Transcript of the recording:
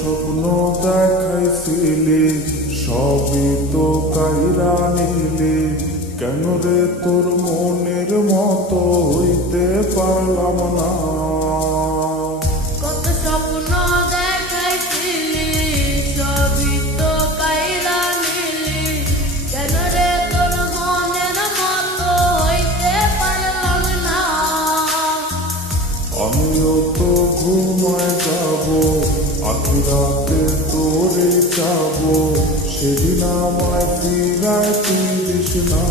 স্বপ্ন দেখাইছিলি সবই তো কাইরা নিলি, কেন রে তোর মনের মতো হইতে পারলাম না। কত স্বপ্ন দেখাইছিলি সবই তো কাইরা নিলি, কেন রে তোর মনের মতো হইতে পারলাম না। আমিও তো ঘুমায় যাব, আখিরাতে তোরে যাব, সেদিন আমায় ফিরায় দিস না।